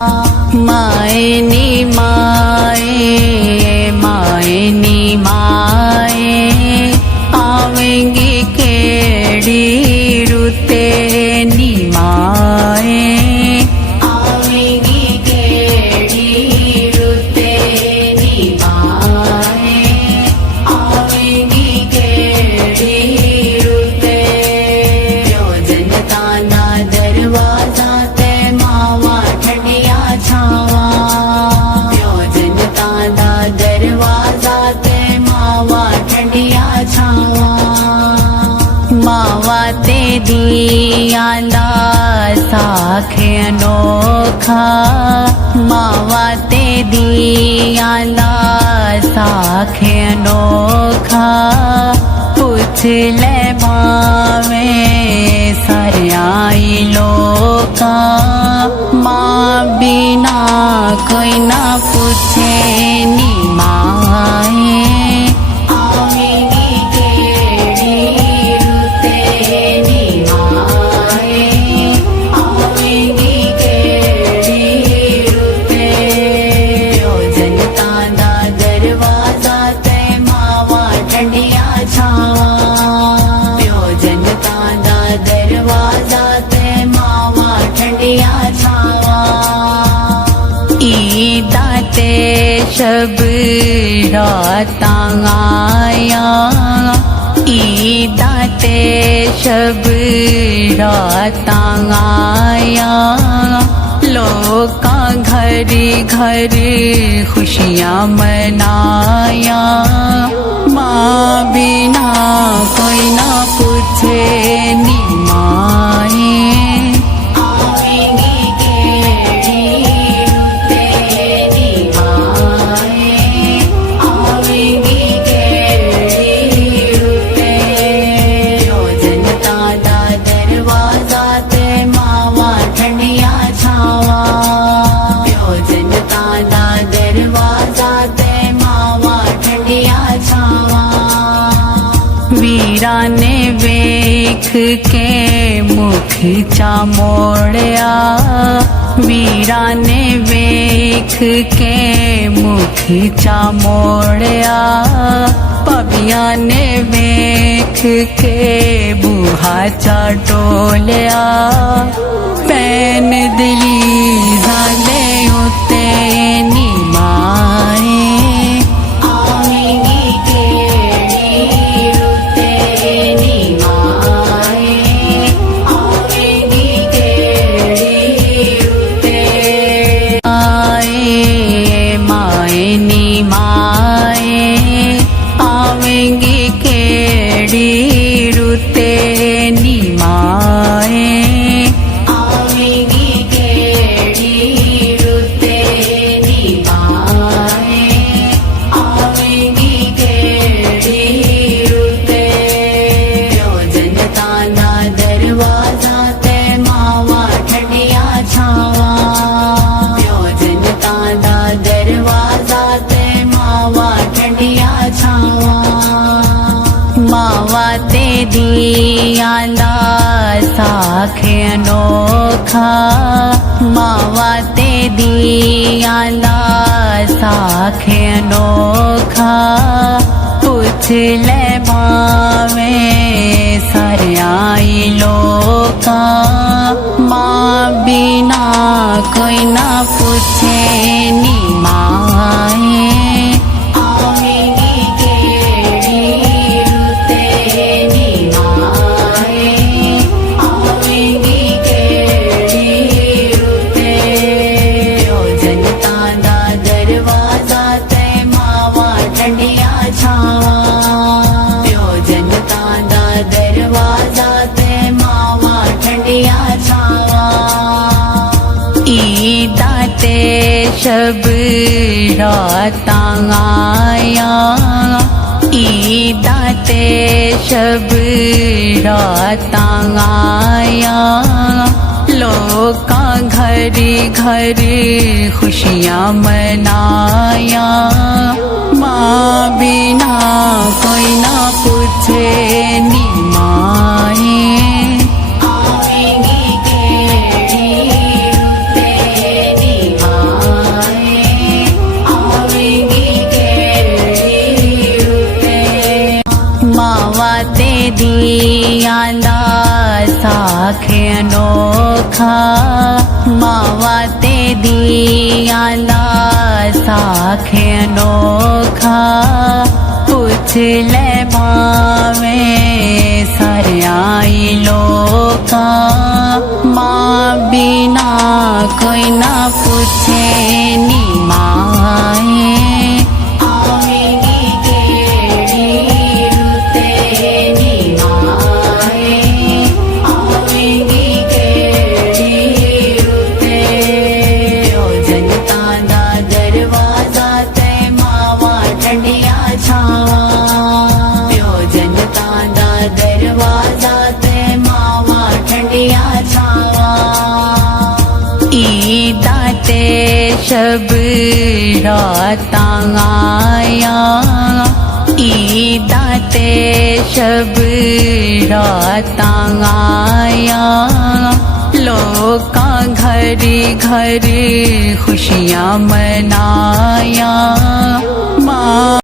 मायनी माए मायनी माए आवेंगी केड़ी रुते नी माए आवेंगी केड़ी रुते नी माए आवेंगी केड़ी रुते जनता ना दरवाजा ते मावा ठंडिया छावा जनता ना दरवाजा ते मावा ठंडिया छावा मावा ते दियाला साखे अनोखा मावा ते दियाला साखे अनोखा पूछ ले मावे सरयाई लोका माँ बिना कोई ना पूछे नी माए आवेंगी केड़ी रुते नी माए आवेंगी केड़ी रुते जनता दा दरवाजा ते मावा ठंडिया छावा जनता दा दरवाजा ते मावा ठंडिया छावा ईदा ते शब रातां आया ईदा ते शब रातां आया लोका घर घर खुशियाँ मनाया माँ बिना कोई ना पूछे नी माए आवेंगी केड़ी रुते नी माए आवेंगी केड़ी रुते जनता दा दरवाजा ते मावा ठंडिया छावा जनता दा दरवाजा ते मावा ठंडिया छावा वीरा ने वेख के मुख चा मोड़या वीरा ने वेख के मुख चा मोड़या पविया ने वेख के बूहा चा टोलिया पैन दिली जाले उते नी माए आवेंगी केड़ी रुते नी माए आवेंगी केड़ी रुते आए माए नी माए आवेंगी केड़ी रुते नी माए आवेंगी केड़ी रुते नी माए आवेंगी केड़ी रुते जनता ना दरवाजा ते मावा ठंडिया छावा जनता ना दरवाजा ते मावा ठंडिया छावा मावा ते दियाला साखे अनोखा मावा ते दियाला साखे अनोखा पूछ ले मावे सरयाई लोका माँ बिना कोई ना पूछे नी माए आवेंगी केड़ी रुते नी माए आवेंगी केड़ी रुते जनता दा दरवाजा ते मावा ठंडिया छावा जनता दा दरवाजा ते मावा ठंडिया छावा ईदा ते शब रातां आया ईदा ते शब रातां आया लोका घर घर खुशियाँ मनाया माँ बिना कोई ना पूछे नी माए आवेंगी केड़ी रुते दियांदा साखे अनोखा मावा ते दियांदा साखे अनोखा पूछ ले भावे सरयाई लोका माँ बिना कोई ना पूछे नी माए आवेगी केड़ी रुते नी माए आवेगी केड़ी रुते ओ जनता दा दरवाजा ते मावा ठंडिया छावा ओ जनता दा दरवाजा ते मावा ठंडिया छावा ईदा ते शब रातां आया ईदा ते शब रातां आया लोकां घर घर खुशियां मनाया माँ